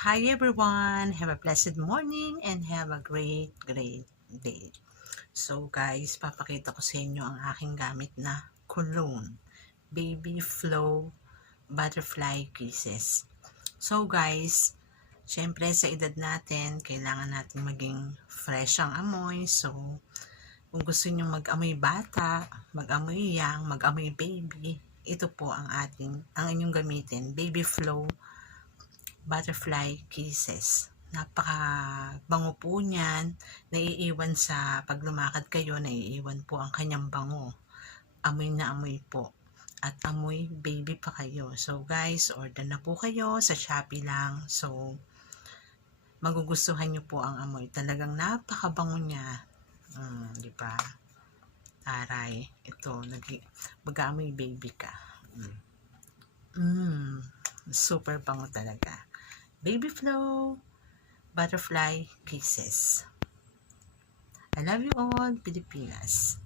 Hi everyone! Have a blessed morning and have a great day. So guys, papakita ko sa inyo ang aking gamit na cologne. Baby Flow Butterfly Kisses. So guys, syempre sa edad natin, kailangan natin maging fresh ang amoy. So, kung gusto nyo mag-amoy bata, mag-amoy young, mag-amoy baby, ito po ang inyong gamitin. Baby Flow Butterfly Kisses. Napaka-bango po niyan. Naiiwan sa pag lumakad kayo, naiiwan po ang kanyang bango. Amoy na amoy po. At amoy baby pa kayo. So guys, order na po kayo sa Shopee lang. So, magugustuhan nyo po ang amoy. Talagang napakabango niya. Di ba? Aray, ito, mag-aamoy baby ka. Super bango talaga. Baby Flow Butterfly Kisses. I love you all, Pilipinas.